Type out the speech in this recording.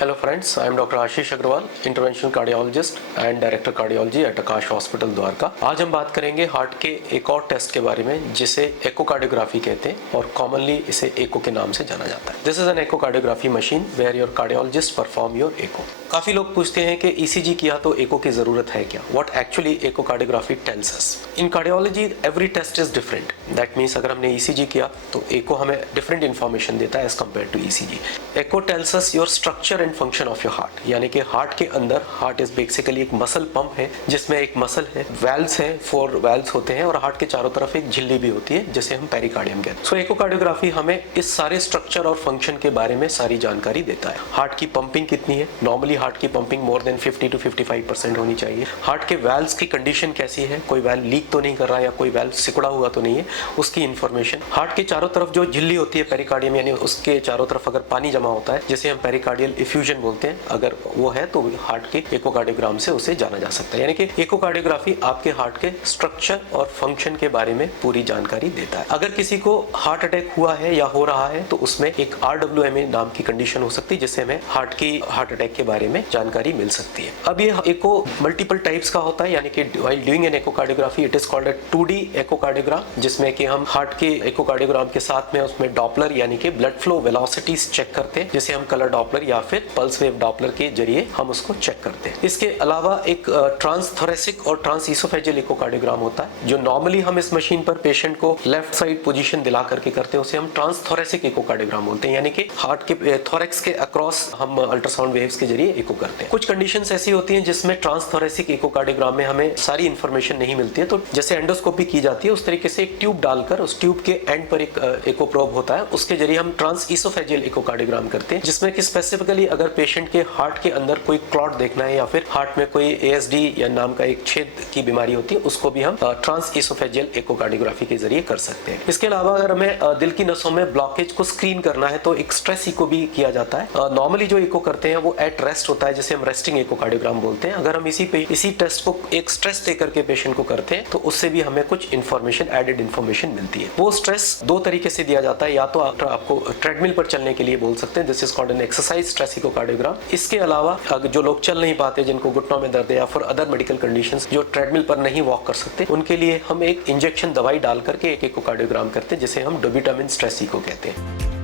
Hello friends, I am Dr. Ashish Agrawal, interventional cardiologist and director cardiology at Akash hospital Dwarka. आज हम बात करेंगे heart के एक और टेस्ट के बारे में जिसे एकोकार्डियोग्राफी कहते हैं और कॉमनली इसे एको के नाम से जाना जाता है। This is an echocardiography machine where your cardiologist perform your echo. काफी लोग पूछते हैं कि ईसीजी किया तो एको की जरूरत है क्या? What actually echocardiography tells us. In cardiology every test is different. That means अगर हमने ईसीजी किया तो एको हमें डिफरेंट इन्फॉर्मेशन देता है as compare to ECG. Echo tells us your structure and function of your heart, यानी कि हार्ट के अंदर हार्ट इज बेसिकली एक मसल पंप है जिसमें एक मसल है, वेल्व्स हैं, 4 वेल्व्स होते हैं और हार्ट के चारों तरफ एक झिल्ली भी होती है जिसे हम पेरिकार्डियम कहते हैं। सो एकोकार्डियोग्राफी हमें इस सारे स्ट्रक्चर और फंक्शन के बारे में सारी जानकारी देता है। हार्ट की पंपिंग कितनी है, नॉर्मली हार्ट की पंपिंग मोर देन 50 to 55% होनी चाहिए। हार्ट के वेल्व्स की कंडीशन कैसी है, कोई वेल्व लीक तो नहीं कर रहा है या कोई वेल्व सिकुड़ा हुआ तो नहीं है, उसकी इंफॉर्मेशन। हार्ट के चारों तरफ जो झिल्ली होती है पेरिकार्डियम, यानी उसके चारों तरफ अगर पानी जमा होता है जिसे हम पेरिकार्डियल इफ्यूजन बोलते हैं, अगर वो है तो हार्ट के एकोकार्डियोग्राम से उसे जाना जा सकता है। यानी कि एकोकार्डियोग्राफी आपके हार्ट के स्ट्रक्चर और फंक्शन के बारे में पूरी जानकारी देता है। अगर किसी को हार्ट अटैक हुआ है या हो रहा है तो उसमें एक RWMA नाम की कंडीशन हो सकती है जिससे हमें हार्ट अटैक के बारे में जानकारी मिल सकती है। अब ये एको मल्टीपल टाइप्स का होता है, यानी कि while doing an echocardiography it is called a 2D echocardiogram, जिसमें कि हम हार्ट के एकोकार्डियोग्राम के साथ में उसमें डॉपलर यानी कि ब्लड फ्लो वेलोसिटीज चेक करते हैं, जिसे हम कलर डॉपलर या फिर पल्स वेव डॉपलर के जरिए हम उसको चेक करते हैं। इसके अलावा एक ट्रांसथोरेसिक और ट्रांसईसोफेजियल एकोकार्डियोग्राम होता है जो नॉर्मली हम इस मशीन पर पेशेंट को लेफ्ट साइड पोजीशन दिला करके करते हैं, उसे हम ट्रांसथोरेसिक एकोकार्डियोग्राम बोलते हैं, यानी कि हार्ट के थोरेक्स के अक्रॉस हम अल्ट्रासाउंड वेव्स के जरिए एको करते हैं। कुछ कंडीशंस ऐसी होती हैं जिसमें ट्रांसथोरेसिक एकोकार्डियोग्राम में हमें सारी इंफॉर्मेशन नहीं मिलती है, तो जैसे एंडोस्कोपी की जाती है उस तरीके से एक ट्यूब डालकर उस ट्यूब के एंड पर एक एको प्रोब होता है, उसके जरिए हम ट्रांसईसोफेजियल एकोकार्डियोग्राम करते हैं, जिसमें कि स्पेसिफिकली अगर पेशेंट के हार्ट के अंदर कोई क्लॉट देखना है या फिर हार्ट में कोई ASD या नाम का एक छेद की बीमारी होती है उसको भी हम ट्रांसईसोफेजियल एकोकार्डियोग्राफी के जरिए कर सकते हैं। इसके अलावा अगर हमें दिल की नसों में ब्लॉकेज को स्क्रीन करना है तो एक स्ट्रेस इको भी किया जाता है। नॉर्मली जो इको करते हैं वो एट रेस्ट होता है जिसे हम रेस्टिंग एकोकार्डियोग्राम बोलते हैं। अगर हम इसी टेस्ट को एक स्ट्रेस देकर के पेशेंट को करते हैं तो उससे भी हमें कुछ इन्फॉर्मेशन, एडेड इन्फॉर्मेशन मिलती है। वो स्ट्रेस 2 तरीके से दिया जाता है, या तो आपको ट्रेडमिल पर चलने के लिए बोल सकते हैं, this is called an exercise stress echocardiogram. इसके अलावा जो लोग चल नहीं पाते, जिनको घुटनों में दर्द है या फिर अदर मेडिकल कंडीशंस, जो ट्रेडमिल पर नहीं वॉक कर सकते, उनके लिए हम एक इंजेक्शन दवाई डाल करके एक एकोकार्डियोग्राम करते हैं जिसे हम डोबुटामिन स्ट्रेस इको कहते हैं।